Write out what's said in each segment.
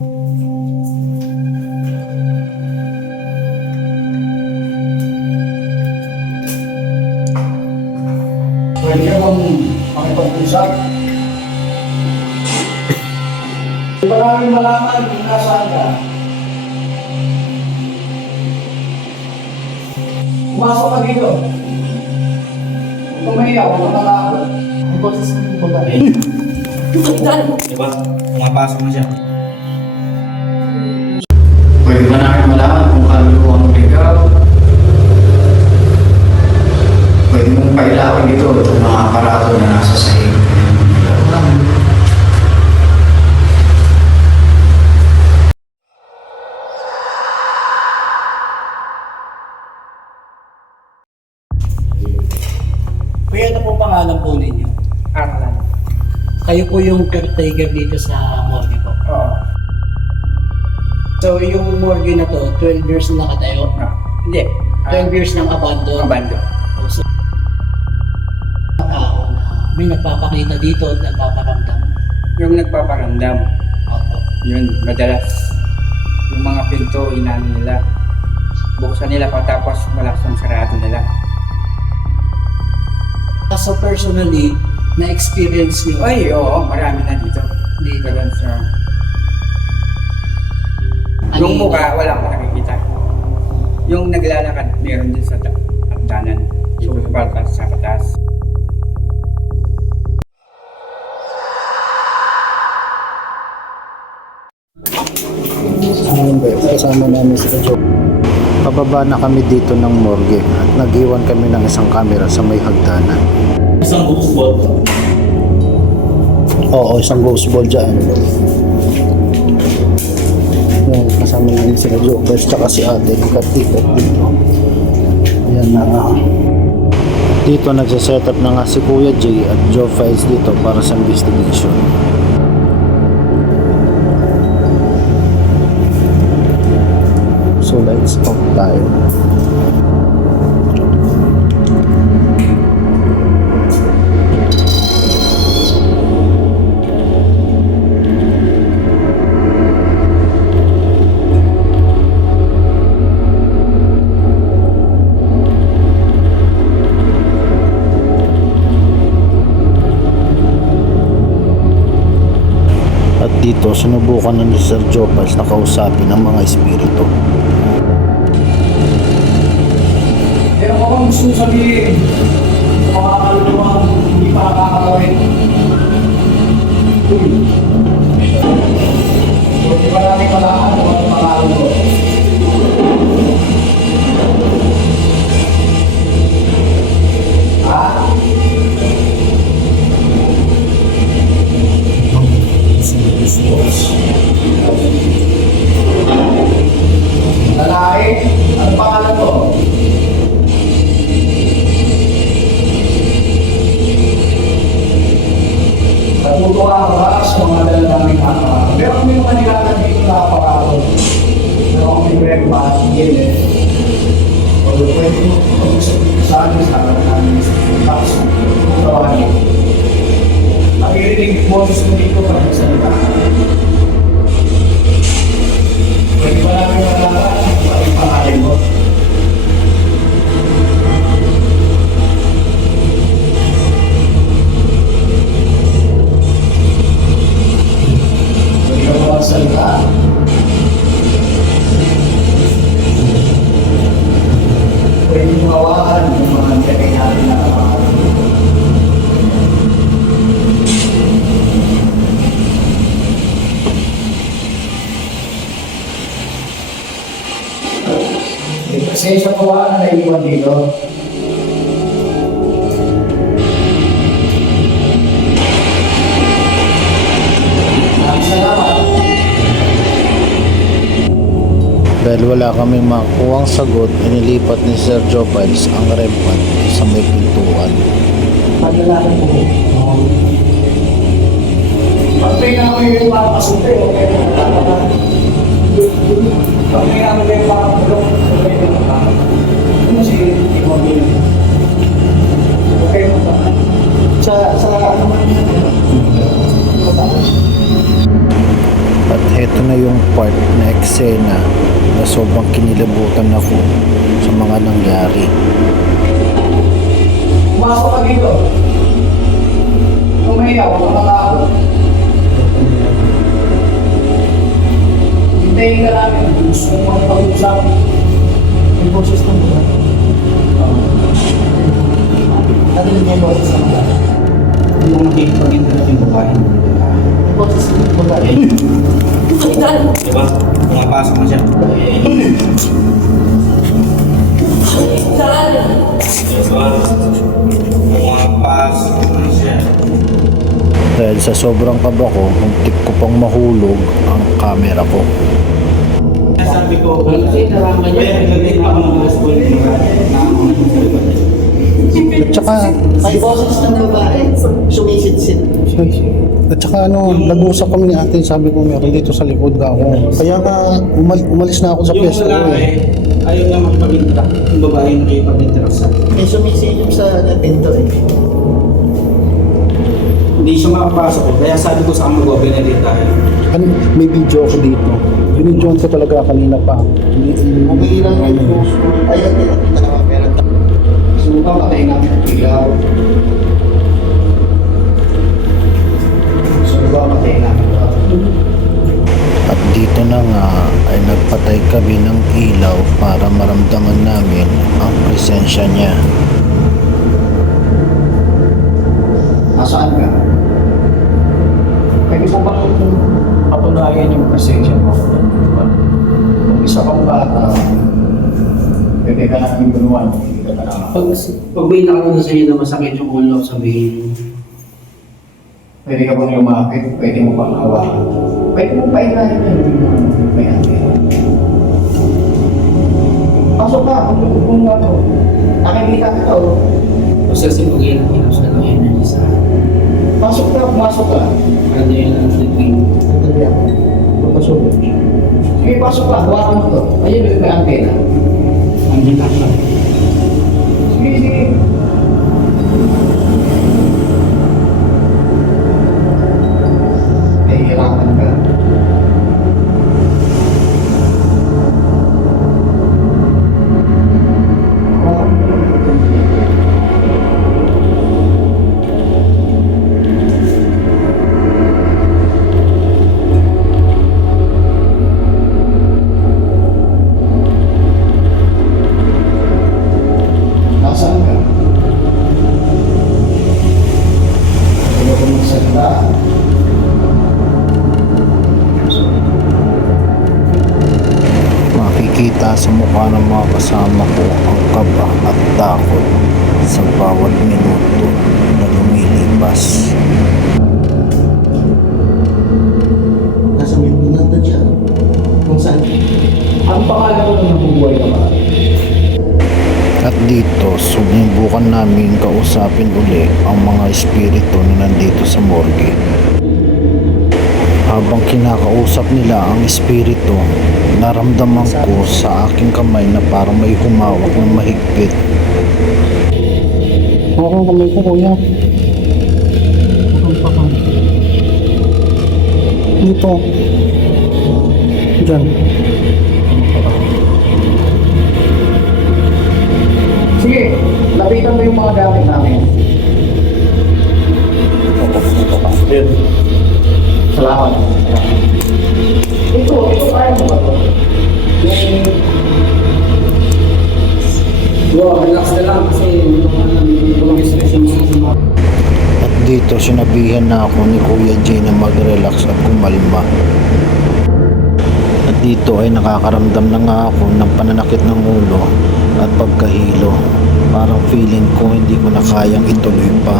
Pwede ka bang makipag-usap? Di ba namin malaman kung nasaan ka? Pumasok ka dito. Huwag kang mahiya, huwag kang matakot. Ang boses ng babae. Diba? Pumapasok na siya. Pwede ba namin malaman kung kaluluwang ikaw? Pwede mong pailawin dito itong mga aparato na nasa sahig. Kuya, ano po pangalan po ninyo? Arlan. Kayo po yung caretaker dito sa morgue po. Oo. So yung morgue na to, 12 years na nakatayo. Hindi. 12 years nang abandon. Abando. So, tao na may nagpapakita dito at nagpaparamdam. Yung nagpaparamdam, Opo. yun, madalas. Yung mga pinto, inano nila. Buksan nila patapos malakas ang sarado nila. So personally, na-experience nyo Ay, oo, marami na dito. dito. Ganun sa... Ano Yung yun? mukha, wala akong nakikita. Yung naglalakad, meron din sa hagdanan. Yung baltas sa patas. Kasama namin si Joe. Pababa na kami dito ng morgue at nag-iwan kami ng isang camera sa may hagdanan. Isang ghost ball. Oo, isang ghost ball dyan. Yan, kasama namin si Joe. First tsaka si ate, nagkatikat dito. Ayan na nga. Dito nagsaset up na nga si Kuya Jay at Joe Files dito para sa investigation. So lights off tayo. At dito sinubukan na ni Sir Jopals na kausapin ang mga espiritu. Pero kung ang gusto sabihin, mga kaluluwang hindi pa nakakawin. Pwede ba namin malaman kung ano pangalan mo? Ha? Lalaki? Ano pangalan mo? Natutuwa ka ba sa mga dala namin nakakarato? Pero kung may mga nilalang dito nakakarato, pero kung may breakfast, gilid, o pwede mo pag-usap sa amin, sa amin namin, tapos tawagin. Nakirinig boses mo dito pag nagsalita. Pwede ba namin malaman kung ano yung pangalan mo? Pwede ka ba magsalita? Pwede mo hawakan yung mga nilagay natin na pangalan. Pasensya po na naiwan dito. Salamat. Dahil wala kaming makuhang sagot, inilipat ni Sir Jopals ang rempat sa may pintuan. Paglalaki po. Pag may naman yung mga kasunti, okay na nakakatahan. Pag may naman yung mga bulong, okay na nakakatahan. Ano si Timon din? Okay na nakakatahan. Sa ano man yun? At ito na yung part na eksena na sobrang kinilabutan ako sa mga nangyari. Pumasok ka dito. Tumayaw, makatakot. Hintayin ka namin. Gusto mo pag-usap. Yung boses ng mga. Ano yung boses ng mga? Yung nakikipag-internet yung babae. Yung boses ng babae. Diba? Pumapasok na siya. Pumapasok na siya. Dahil sa sobrang kaba ko, muntik ko pang mahulog ang camera ko. Sabi ko, nagagay pa ako ng baseball. At saka, May boses ng babae, sumisid-sid. at saka nag-usap kami ni ate, sabi ko meron dito sa likod ka ako. Kaya ka, umalis na ako sa Yung pwesto ko lalaki, eh. ayaw nga makipag-interact. Yung babae yung nakipag-interact sa akin. May sumisilip sa pinto eh. Hindi siya makapasok eh. Kaya sabi ko sa kanya, mag-open tayo. May video ako dito. Binidyoan ko talaga kanina pa. Okay lang yung puso. Ayun, tinakita naman pera. Gusto mo ba matayin namin ang ilaw? Gusto mo ba matayin namin ito? At dito na nga ay nagpatay kami ng ilaw para maramdaman namin ang presensya niya. Nasaan ka? Pwede mo bang patunayan yung presensya mo? Kung isa kang bata, pwede ka namin gunuan. Hindi ka na. Pag may nakakita sa iyo na masakit yung ulo, sabihin mo. Pwede ka bang lumapit? Pwede mo bang hawakan? Pwede mo painahin yan yung may ate. Pasok ka kung ano. Nakikita kita o. Kasi pag-ilang sa ng energy sa Pasok ka, pumasok ka. ano yun ang sleeping. Tabi ako. Papasok. Sige, pasok ka. Hawakan mo to. Ayun yung may antena. Hindi na siya. Sige, sige. Nahihirapan ka. Nasaan ka? Ayaw ko magsalita. Makikita sa mukha ng mga kasama ko ang kaba at takot sa bawat minuto na lumilipas. Nasa may nandun siya. Kung saan? Ang pangalan ko nung nabubuhay ka ba? At dito, subukan namin kausapin uli ang mga espiritu na nandito sa morgue. Habang kinakausap nila ang espiritu, naramdaman ko sa aking kamay na parang may humawak ng mahigpit. Hawak ang kamay ko, kuya. Dito. Diyan. Sige, lapitan mo yung mga gamit namin. Salamat. Ito kaya mo ba ito? Wow, relax na lang kasi mag-stress yung mga At dito sinabihan na ako ni Kuya Jay na mag-relax at kumalma. At dito ay nakakaramdam na nga ako ng pananakit ng ulo at pagkahilo. Parang feeling ko hindi ko na kayang ituloy pa.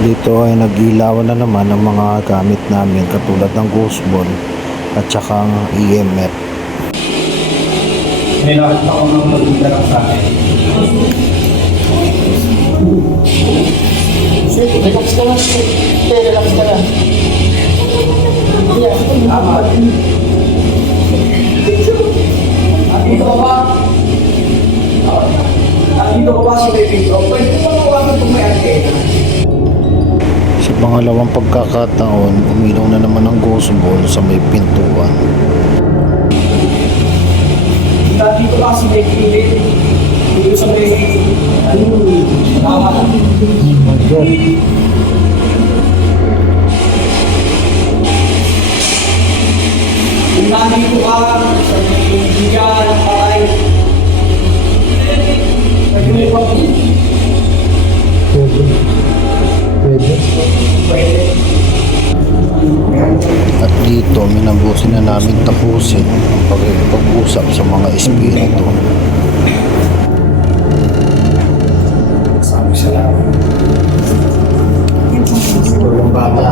Dito ay nag-ilawan na naman ang mga gamit namin katulad ng ghost ball at saka ang EMF. May nakita ko nang mag-interact sa akin. Sige, relax ka lang. Sige, relax ka lang. Yeah. Andito ka ba? Andito ka ba sa baby ko? Pwede mo ba mawagan kung may antena? Si Pangalawang pagkakataon, umilaw na naman ang ghost ball sa may pintuan. Dito kasi may kilid. Dito sa may, tama. Kung nandito ka sa may bigyan ng paray, pwede mo ba? Pwede. At dito, minabusin na namin tapusin ang pag-usap sa mga espiritu. Sabi siya lang. Tulong bata.